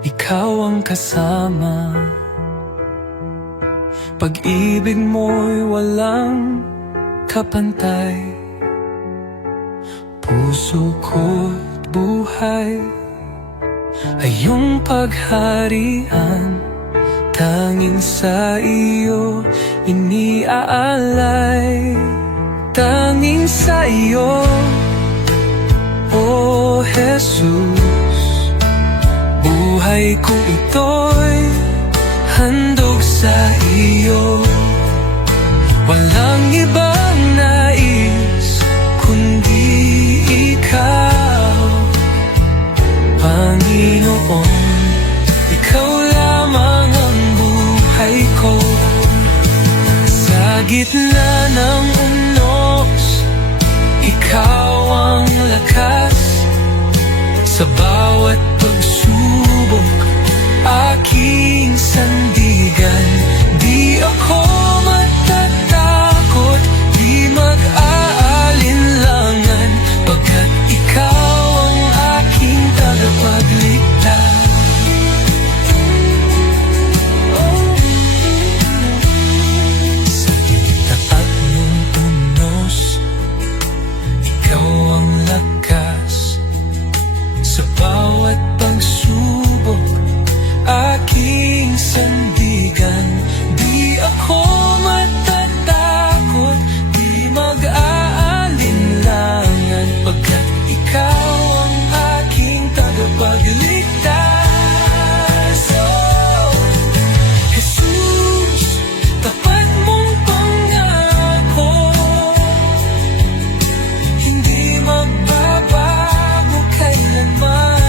ikaw ang kasama. Pag-ibig mo'y walang kapantay. Puso ko't buhay ay iyong pagharian. Tanging sa iyo iniaalay. Tanging sa iyo, O Jesus, buhay ko ito'y handog sa iyo. Walang ibang nais kundi ikaw, Panginoon. Ikaw lamang ang buhay ko. Sa gitna ng unos, ikaw ang lakas. Sa bawat pagsubok, aking sandigan. Di ako matatakot, di mag-aalinlangan, pagkat ikaw ang aking tagapagligtas. Sa taat ng unos, ikaw ang lakas. Sa bawat pagsubok, aking sandigan. Di ako matatakot, di mag-aalinlangan, pagkat ikaw ang aking tagapagligtas. Oh, Jesus, tapat mong pangako, hindi magbabago kailanman.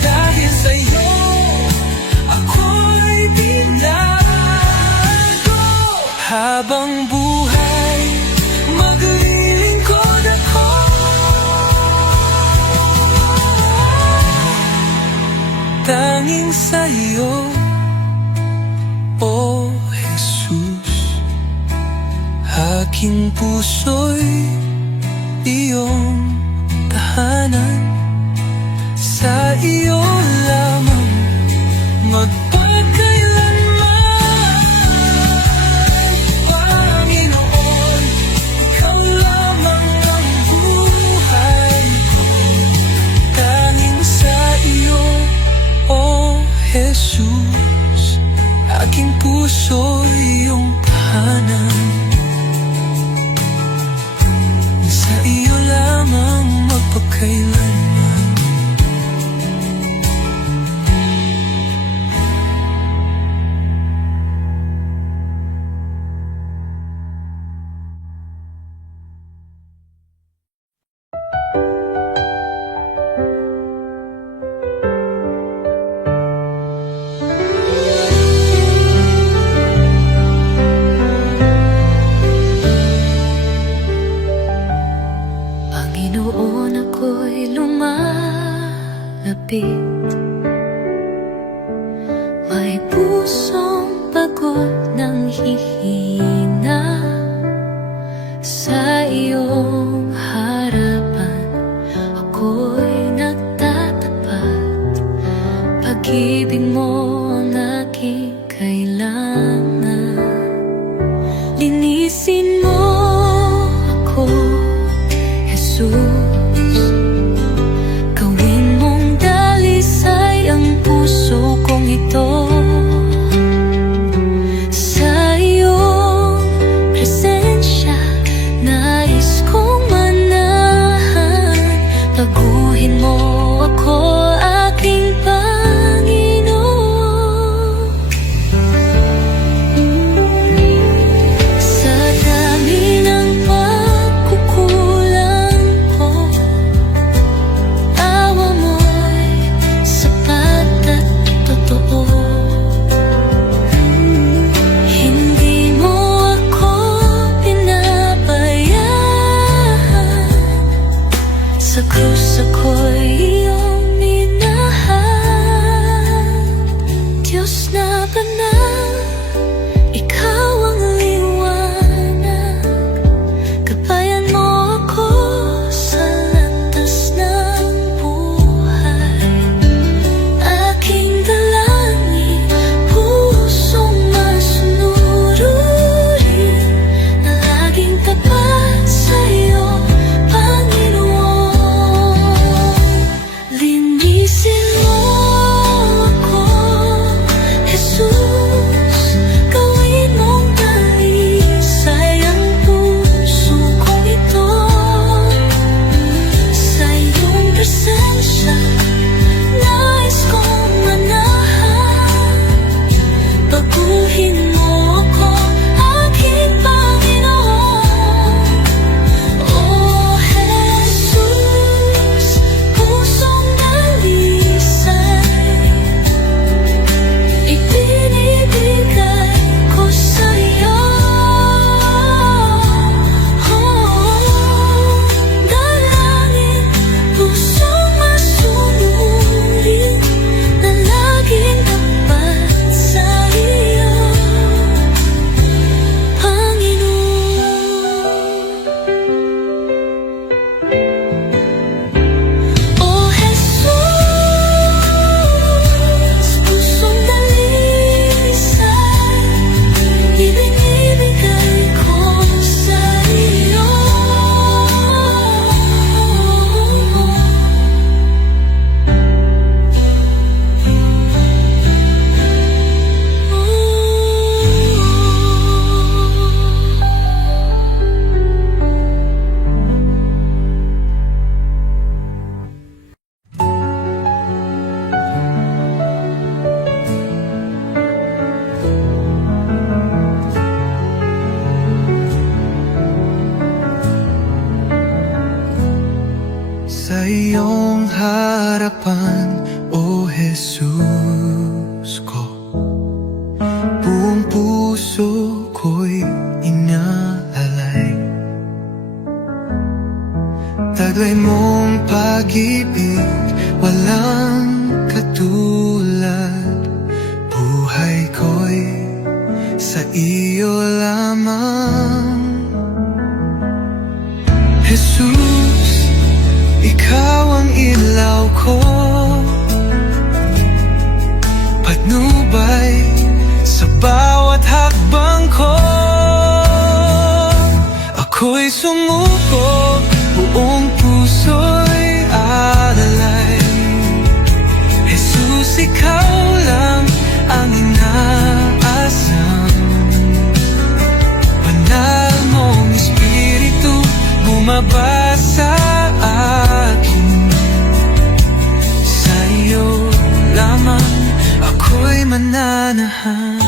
Dahil sa'yo, ako'y binago. Habang buhay, maglilingkod ako. Tanging sa'yo, O Jesus, aking puso'y iyong tahanan. Sa iyo lamang magpagkailanman. Panginoon, ikaw lamang ang buhay ko. Tanging sa iyo, O Jesus, aking puso iyong tahanan. Sa iyo lamang magpagkailanman. Panginoon, ako'y lumalapit. May pusong pagod ng hihina. Sa iyong harapan ako'y nagtatapat. Pag-ibig mo ang aking kailangan. Linisin mo ako, Jesus. Gawin mong dalisay ang puso kong ito. Sa iyong presensya, nais kong manahan. Baguhin mo ako, aking Panginoon. iyong harapan, O Jesus ko. Buong puso ko'y inaalay, taglay mong pag-ibig, walang katulad. Buhay ko'y sa iyo lamang. Jesus, ikaw ang ilaw ko, patnubay sa bawat hakbang ko. Ako'y sumuko, buong puso'y alalay. Jesus, ikaw lang ang inaasam. Banal mong Espiritu bumaba sa akin. Sa iyo lamang ako'y mananahan.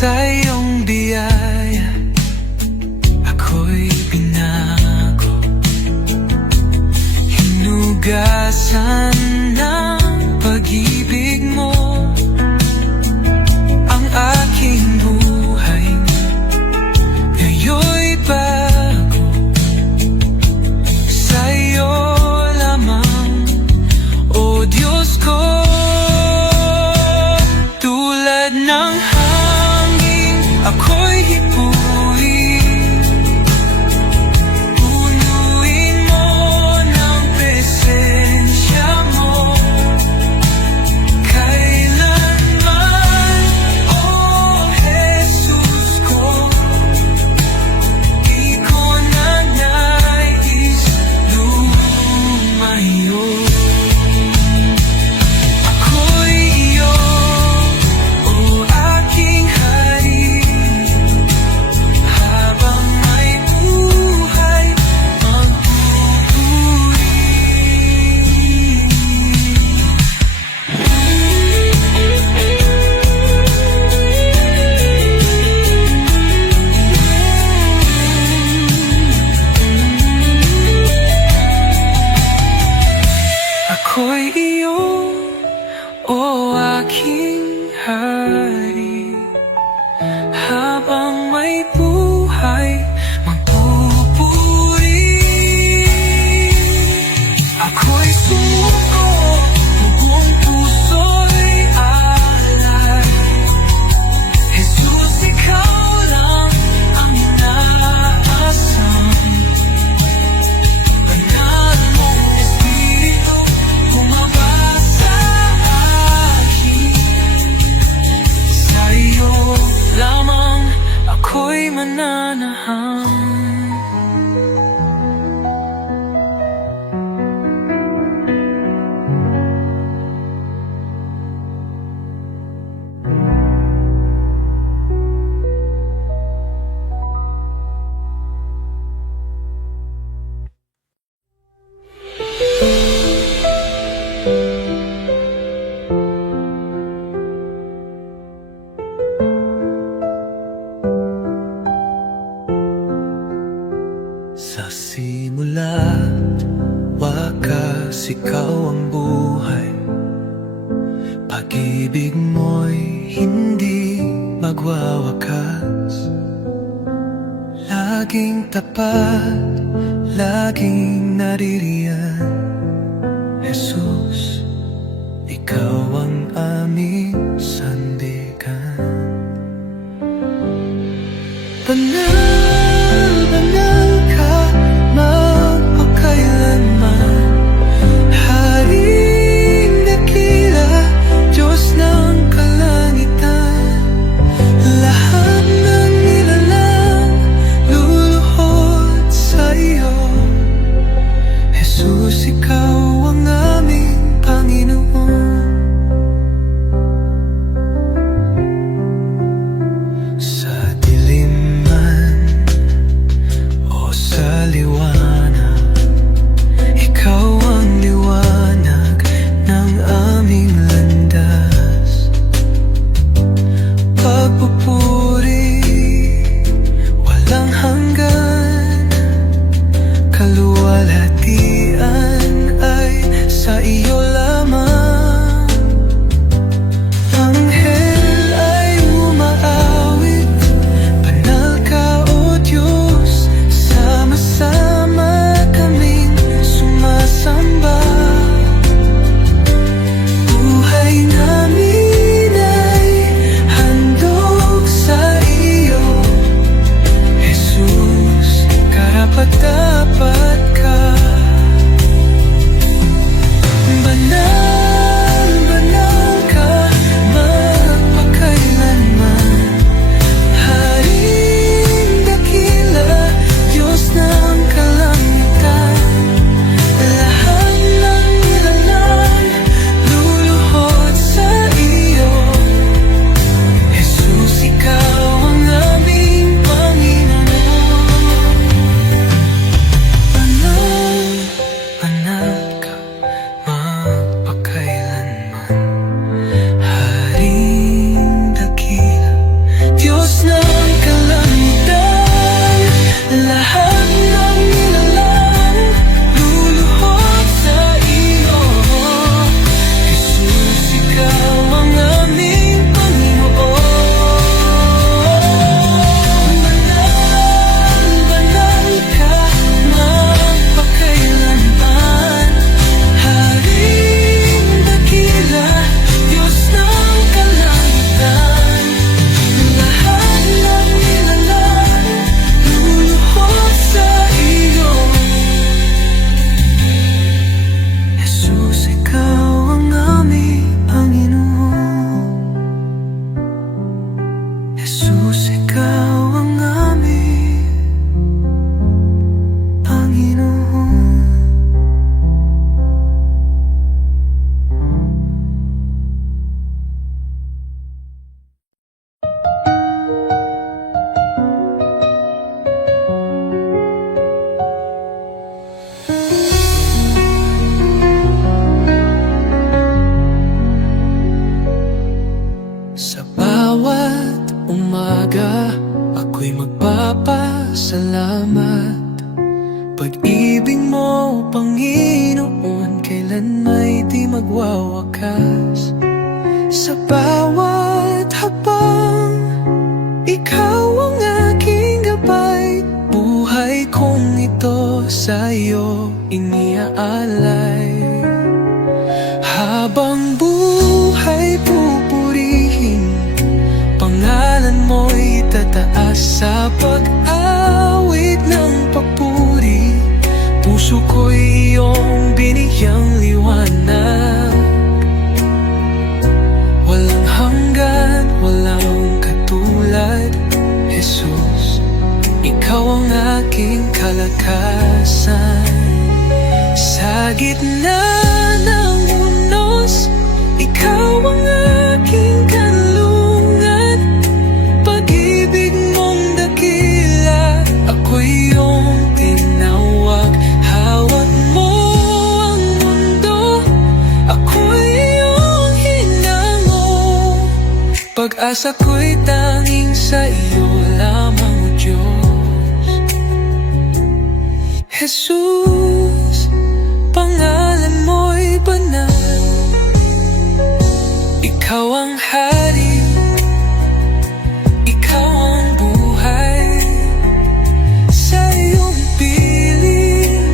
Sa iyong biyaya ako'y binago, hinugasan ng pag-ibig mo ang aking buhay. Ngayon'y bago, sa iyo lamang, O Diyos ko. Tulad ng hangin ako'y hipuin, punuin mo ng presensya mo. Kailanman, O Jesus ko, di ko na nais lumayo. Ako'y iyo, O aking hari, habang may buhay magpupuri. Ako'y iyo, O aking hari, habang may buhay magpupuri. Ako'y sumuko, buong puso'y alay. Jesus, ikaw lang ang inaasam. Banal mong Espiritu bumaba sa akin. Sa iyo lamang ako'y mananahan. Sa simula, wakas ikaw ang buhay. Pag-ibig mo'y hindi magwawakas. Laging tapat, laging naririyan. Jesus, ikaw ang aming sandigan. Banal, banal ka magpakailanman. Haring dakila, Diyos ng kalangitan. Lahat ng nilalang luluhod sa iyo. Jesus, ikaw ang aming Panginoon. Sa dilim man o sa liwanag, ikaw ang liwanag ng aming landas. Pagpupuri walang hanggan Pag-ibig mo, Panginoon, kailan may di magwawakas. Sa bawat habang ikaw ang aking gabay, buhay kong ito sa'yo iniaalay. Habang buhay pupurihin, pangalan mo'y tataas sa pag-awit ng papuri. Puso ko'y iyong binigyang liwanag, walang hanggan, walang katulad. Jesus, ikaw ang aking kalakasan. Sa gitna ng unos, ikaw ang aking kanlungan. Pag-ibig mong dakila, ako'y iyong tinawag. Hawak mo ang mundo, ako'y iyong hinango. Pag-asa ko'y tanging sa iyo lamang, O Diyos. Jesus, pangalan mo'y banal. Ikaw ang hari, ikaw ang buhay. Sa iyong piling,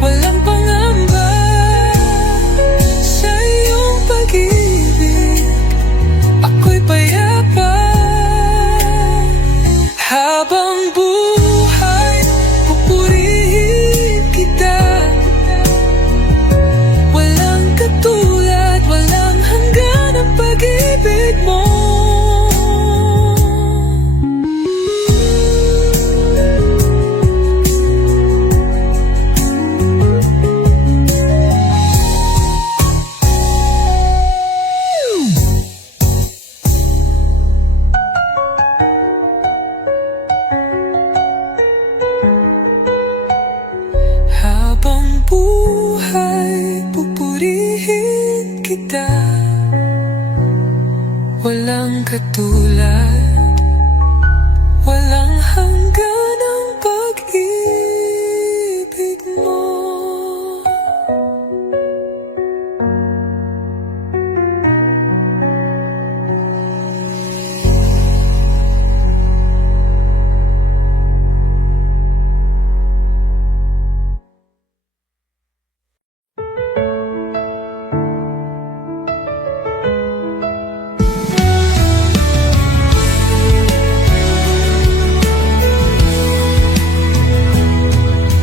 walang pangamba. Sa iyong pag-ibig, ako'y payapa. Habang buhay, pupurihin kita. Walang katulad, walang hanggan ang pag-ibig mo. Habang buhay, pupurihin kita. Walang katulad, walang hanggan ang pag-ibig mo.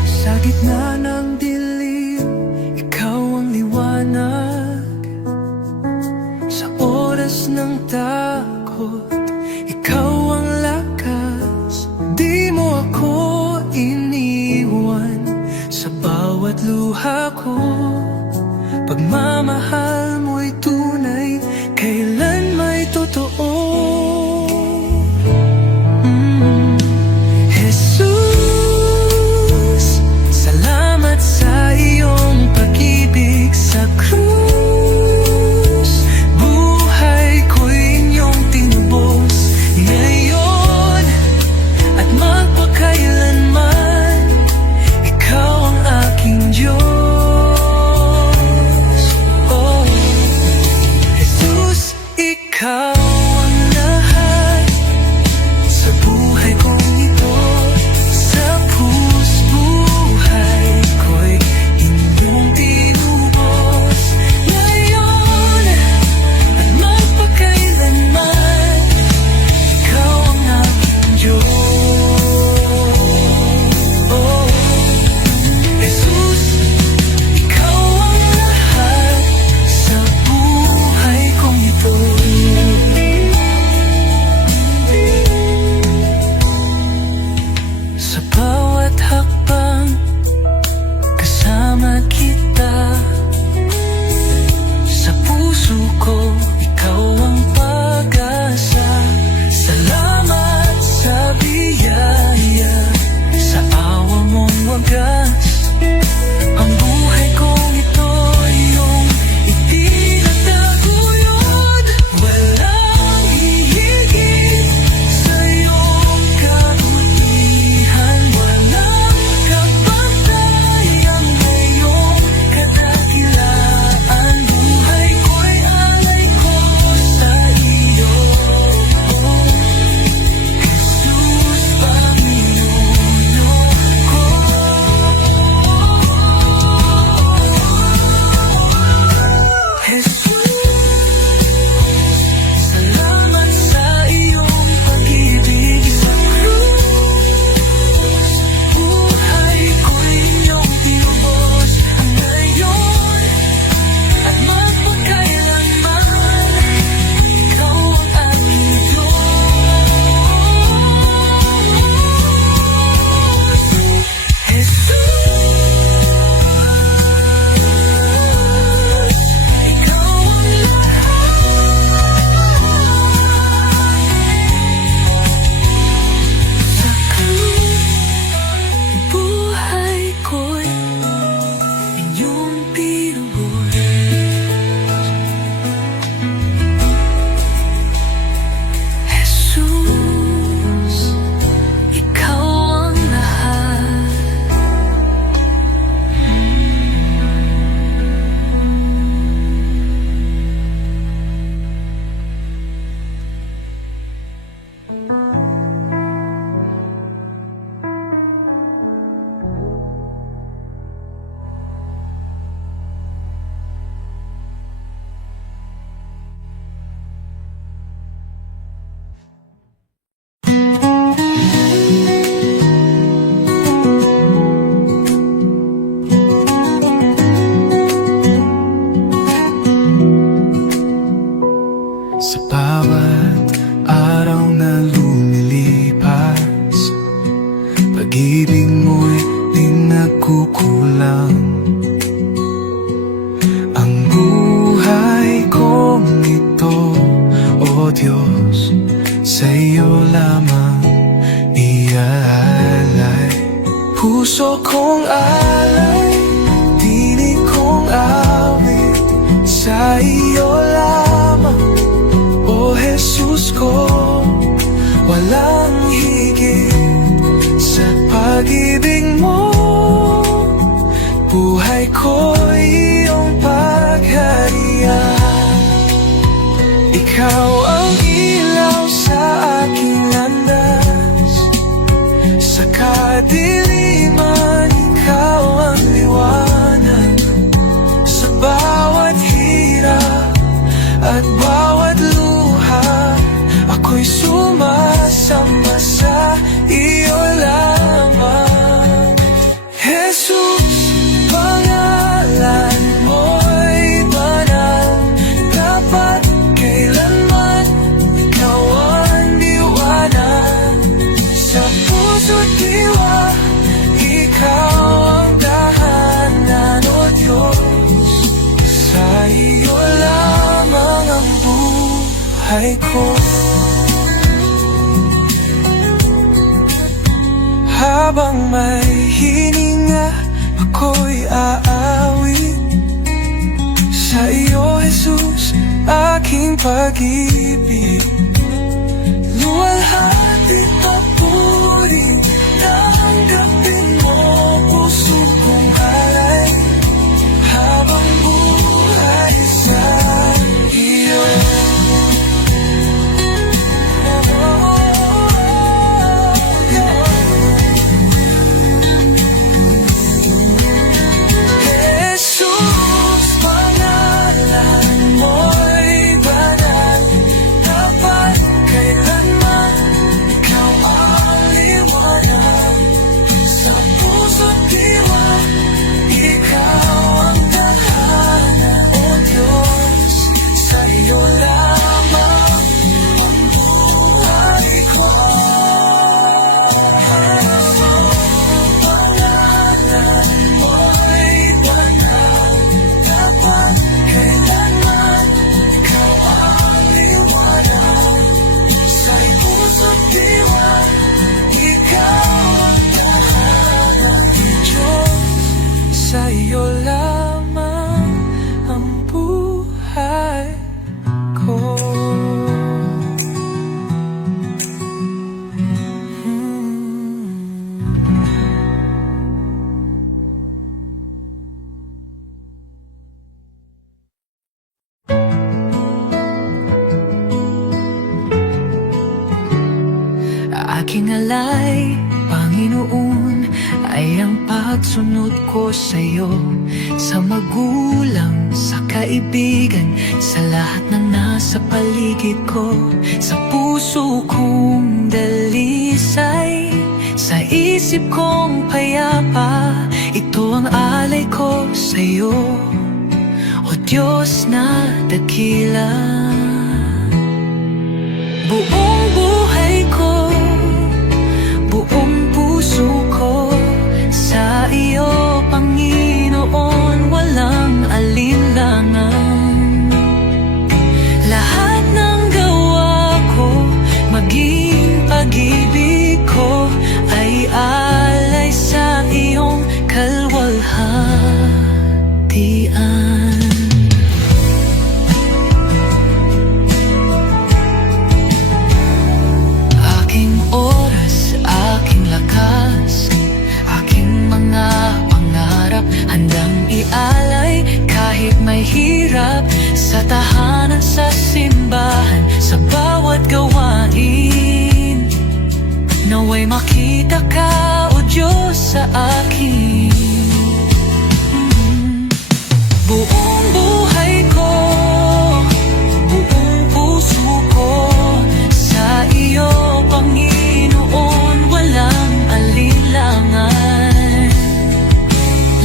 Sa gitna ng dilim, ikaw ang liwanag. Sa oras ng takot, ikaw ang lakas. Di mo ako iniwan sa bawat luha ko. Pagmamahal mo'y tunay, kailan may totoo. Jesus, salamat sa iyong pag-ibig sa krus. Buhay ko'y inyong tinubos ngayon at magpakailanman. Ikaw ang aking Diyos. Oh, lang ang buhay kong ito, O Diyos, sa iyo lamang iaalay. Puso kong alay, tinig kong awit, sa iyo lamang, O Jesus ko. Walang higit sa pag-ibig mo, buhay ko'y iyong pagharian. Ikaw ang ilaw sa aking landas, sa kadiliman ikaw ang liwanag. Sa bawat hirap at bawat luha, ako'y sumasamba sa iyo lamang. Jesus, pangalan mo'y banal, dapat kailanman ikaw ang liwanag. Sa puso't diwa, ikaw ang tahanan, O Diyos, sa iyo lamang ang buhay ko. Habang may hininga, ako'y aawit sa iyo, Jesus, aking pag-ibig. Luwalhati papuri, tanggapin mo puso kong alay, habang buhay sa iyo. Sa iyo lamang ang buhay ko. Aking alay, Panginoon, ay ang pagsunod ko sa'yo, sa magulang, sa kaibigan, sa lahat ng nasa paligid ko. Sa puso kong dalisay, sa isip kong payapa, ito ang alay ko sa'yo, O Diyos na dakila. Buong buhay ko, buong puso ko, sa iyo, Panginoon, walang alinlangan. Lahat ng gawa ko, maging pag-ibig ko, ay alay sa iyong kalwalhatian. Aking oras, aking lakas, aking mga pangarap, handang ialay kahit may hirap. Sa tahanan, sa simbahan, sa bawat gawain, naway makita ka, O Diyos, sa akin. Buong buhay ko, buong puso ko, sa iyo, Panginoon, walang alinlangan.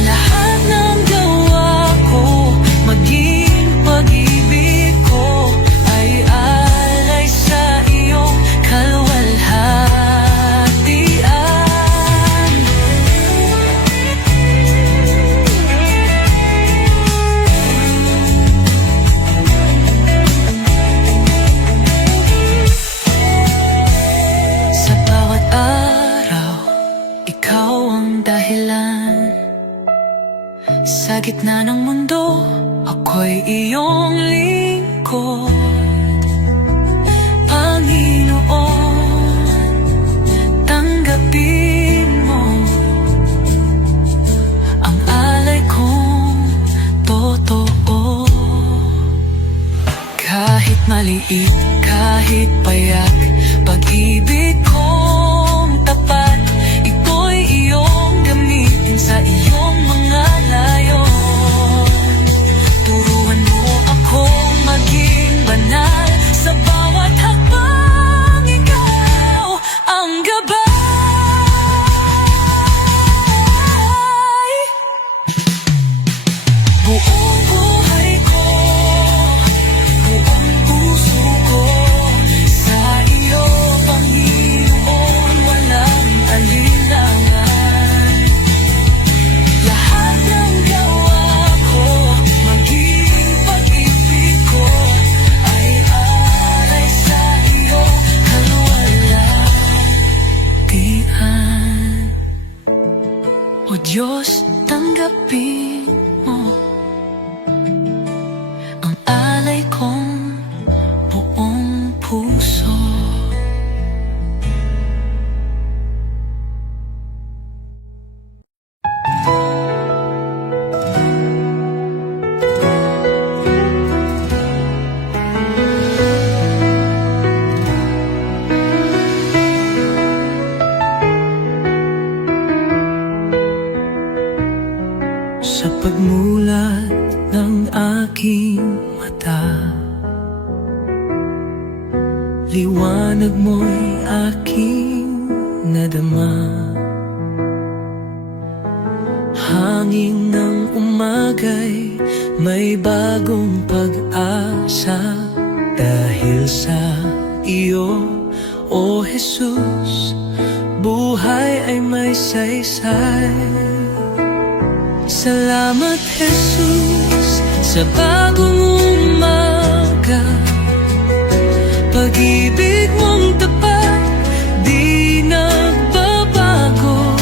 Lahat ng gawa ko, maging pag-ibig ko, ay alay sa iyong kalwalhatian. Sa gitna ng mundo, ako'y iyong lingkod. Panginoon, tanggapin mo ang alay kong totoo. Kahit maliit, kahit payak, pag-ibig kong tapat, ito'y iyong gamitin sa iyong mga layon. Turuan mo akong maging banal, sa bawat hakbang ikaw ang gabay. Buong buhay ko, buong puso ko, sa iyo, Panginoon, walang alinlangan. Lahat ng gawa ko, maging pag-ibig ko, ay alay sa iyo, kaluwalhatian. O Diyos, tanggapin mo ang alay kong buong puso. Sa pagmulat ng aking mata, liwanag mo'y aking nadama. Hangin ng umagay, may bagong pag-asa. Dahil sa iyo, O Jesus, buhay ay may saysay. Salamat, Jesus, sa bagong umaga. Pag-ibig mong tapat, di nagbabago.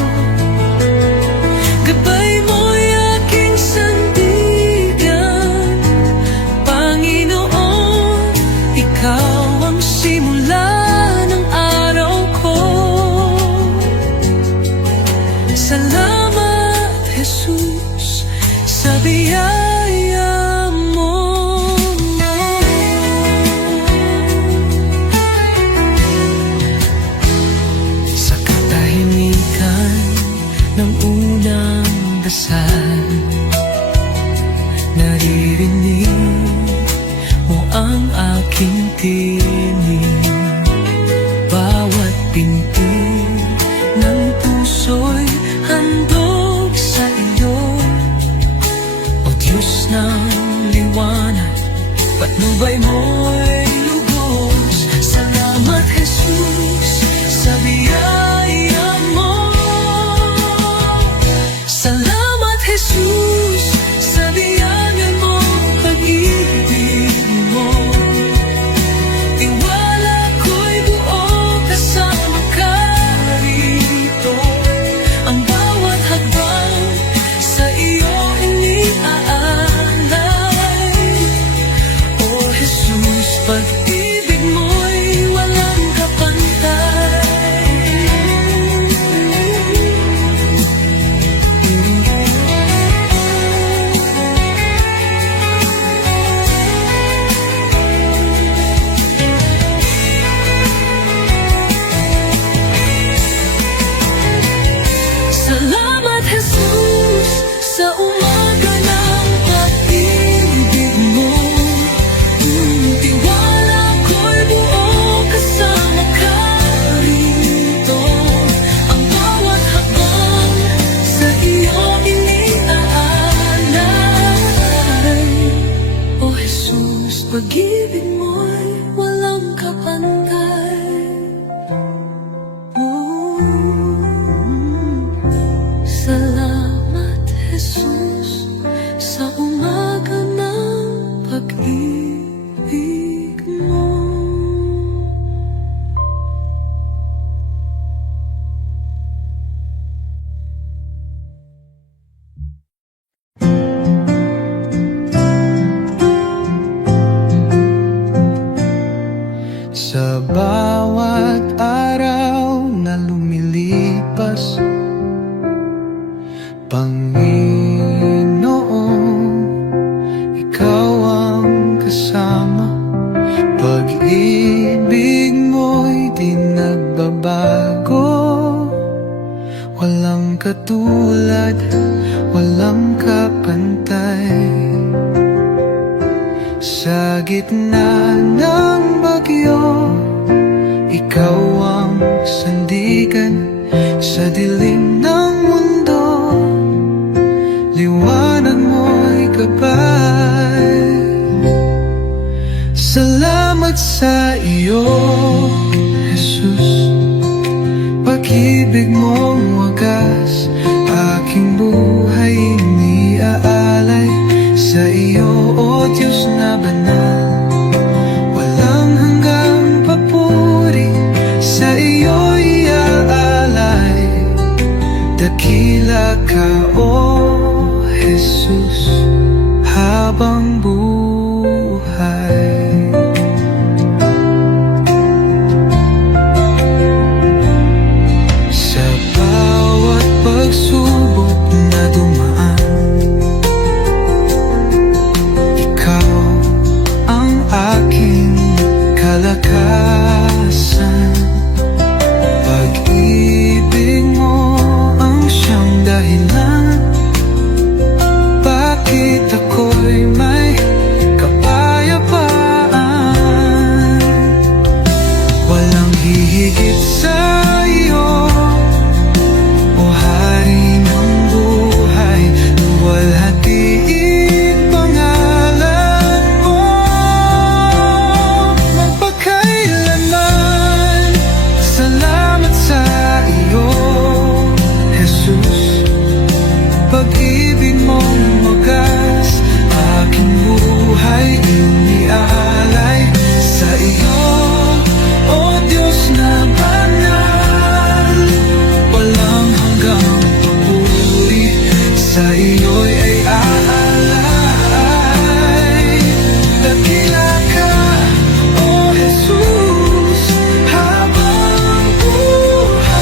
Gabay mo'y aking sandigan. Panginoon, ikaw ang simula ng araw ko. Salamat, Jesus, sa biyaya mo. Sa katahimikan ng unang dasal, naririnig mo ang aking tinig. Bawat pinti ng puso'y handog sa iyo. O Diyos ng liwanag, patnubay mo'y lubos. Salamat, Jesus, sa biyaya mo. Salamat, Jesus, sa biyaya mo, pag-ibig mo. Tiwala ko'y buo kasama ka rito. Ang bawat hakbang sa iyo iniaalay. O Jesus, pag-ibig mo'y walang kapantay. Salamat, Jesus, sa umaga ng pag-ibig mo. Tiwala ko'y buo kasama ka rito. Ang bawat hakbang sa iyo iniaalay. O Jesus, pag-ibig mo'y walang kapantay. Salamat, Jesus, sa umaga ng pag-ibig mo. Panginoon, ikaw ang kasama. Pag-ibig mo'y di nagbabago. Walang katulad, walang kapantay. Sa gitna ng bagyo, ikaw ang sandigan. Sa dilim ng mundo, liwanag mo'y gabay. Salamat sa iyo, Jesus. Pag-ibig mong wagas, aking buhay iniaalay. Sa iyo, O Diyos na banal, walang hanggang papuri. Sa iyo iaalay, dakila ka, O Jesus, habang buhay. Sa bawat pagsubok na dumaan, ikaw ang aking kalakasan. Pag-ibig mo ang siyang dahilan, bakit ako'y may kapayapaan. Walang hihigit sa iyo, O Hari ng buhay. Luwalhatiin pangalan mo magpakailanman. Salamat sa iyo, Jesus. Pag-ibig mong wagas, aking buhay iniaalay. Sa iyo, O Diyos na banal, walang hanggang papuri. Sa iyo'y ay aalay. Dakila ka, O Jesus, habang buhay.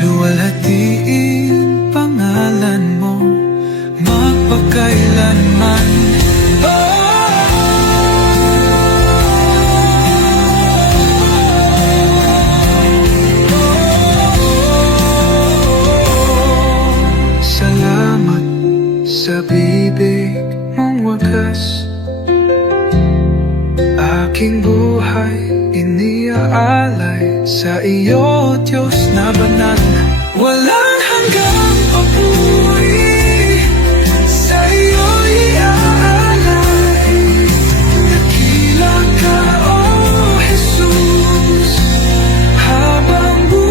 Luwalhatiin pangalan mo magpakailanman. Salamat sa bibig mong wagas, aking buhay iniaalay. Sa iyo, Diyos na banal, walang hanggang papuri. Sa iyo iaalay, dakila ka, O Jesus, habang buhay.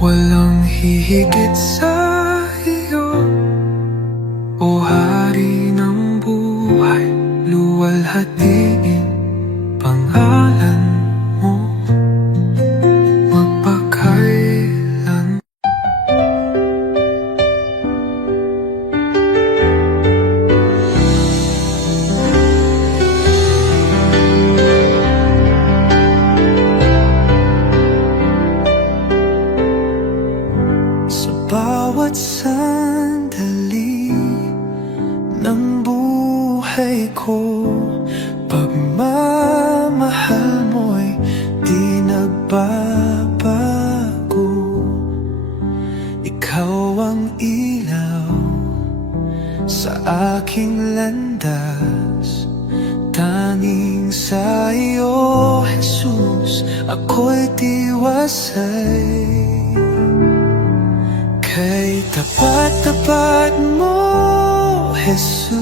Walang hihigit sa iyo, O Hari ng buhay. Luwalhatiin pangalan mo magpakailan. Sa bawat sandali ng buhay ko, pagmamahal mo'y di nagbabago. Ikaw ang ilaw sa aking landas, tanging sa iyo, Jesus, ako'y tiwasay. Kay tapat-tapat mo, Jesus,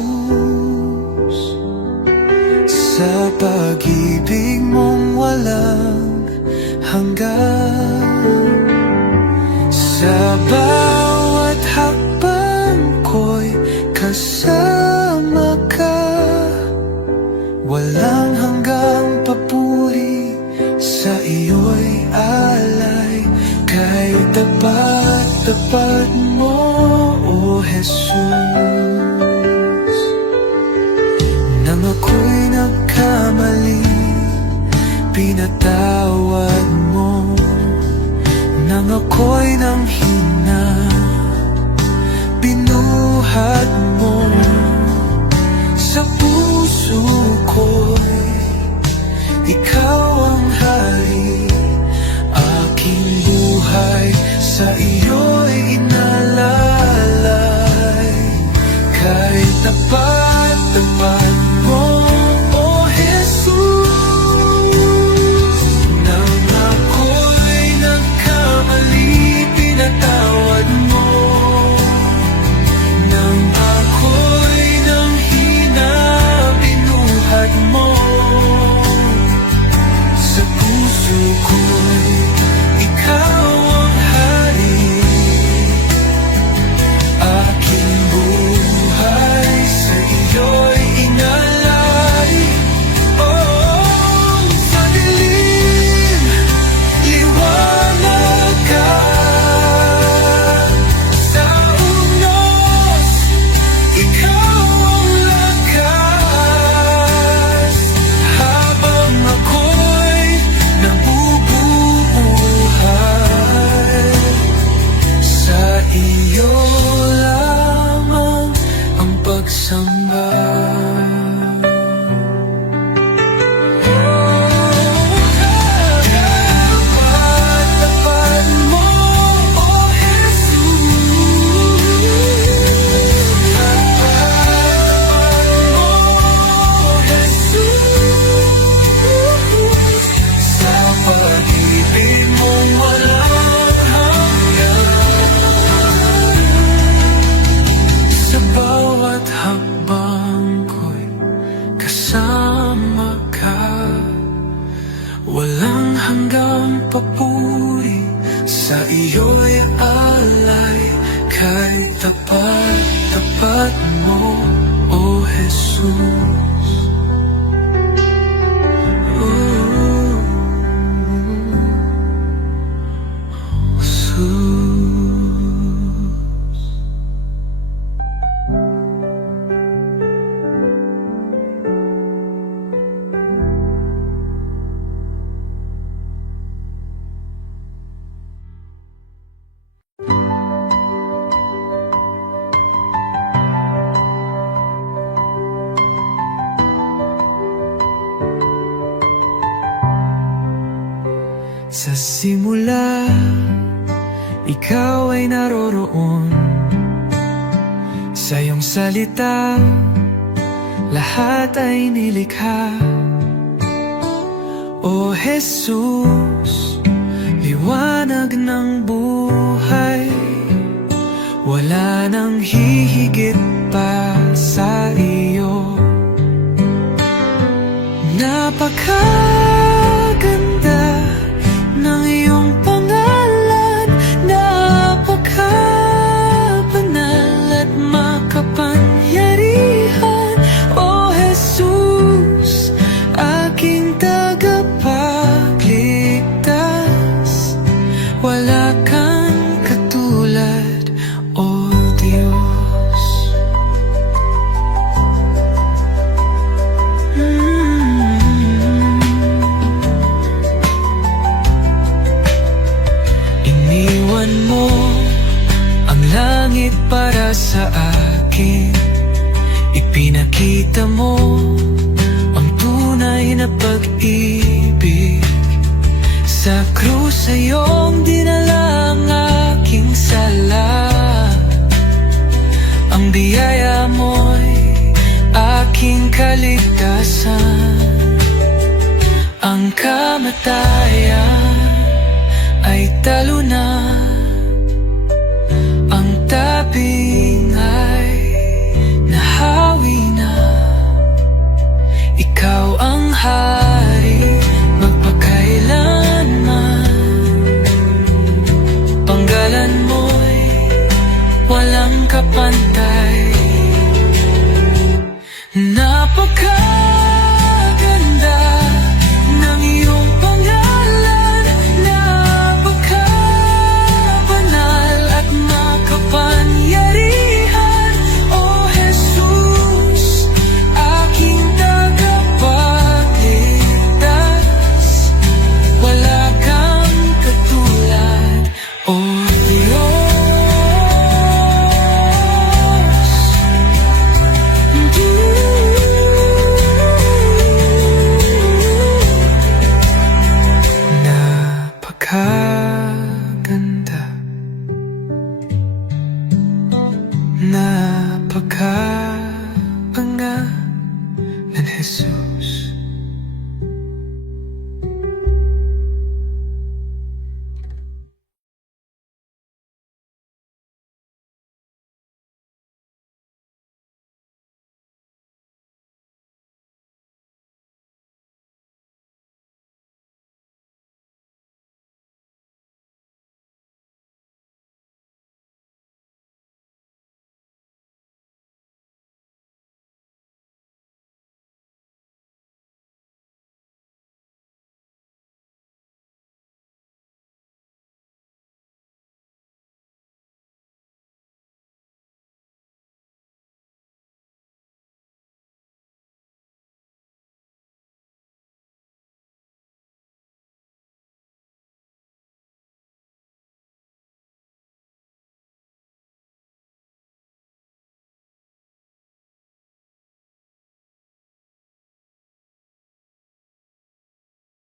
sa pag-ibig mong walang hanggan. Sa bawat hakbang ko'y kasama ka, walang hanggang papuri. Sa iyo'y alay, tapat mo, O Jesus. Nang ako'y nagkamali, pinatawad mo. Nang ako'y nanghina, binuhat mo. Sa puso ko'y ikaw ang hari, aking buhay sa iyo'y inalalay. Kahit tapat-tapat mo, O Jesus. Nang ako'y nagkamali, pinatawad mo. Nang ako'y nanghina, binuhat mo. Sa puso ko'y ikaw ang hari, aking buhay sa iyo'y inalay. Oh, sa dilim, liwanag ka. Sa unos, ikaw ang lakas. Habang ako'y nabubuhay, sa iyo lamang ang pagsamba. Tapat mo, O Jesus. Tapat mo, O Jesus. Sa pag-ibig mong walang hanggan, sa bawat hakbang ko'y kasama ka. Walang hanggang papuri, sa iyo'y alay. Kahit tapat-tapat mo, O Jesus. Sa simula, ikaw ay naroroon. Sa iyong salita, lahat ay nilikha. O Jesus, liwanag ng buhay, wala nang hihigit pa sa iyo. Napakaganda ng iyong pangalan, napakabanal at makapangyarihan. O Jesus, aking tagapagligtas, wala kang katulad, O Diyos. Iniwan mo ang langit para sa akin, ipinakita mo ang tunay na pag-ibig. Sa krus ay iyong dinala ang aking sala. Ang biyaya mo'y aking kaligtasan. Ang kamatayan ay talo na, ang taping ay nahawi na. Ikaw ang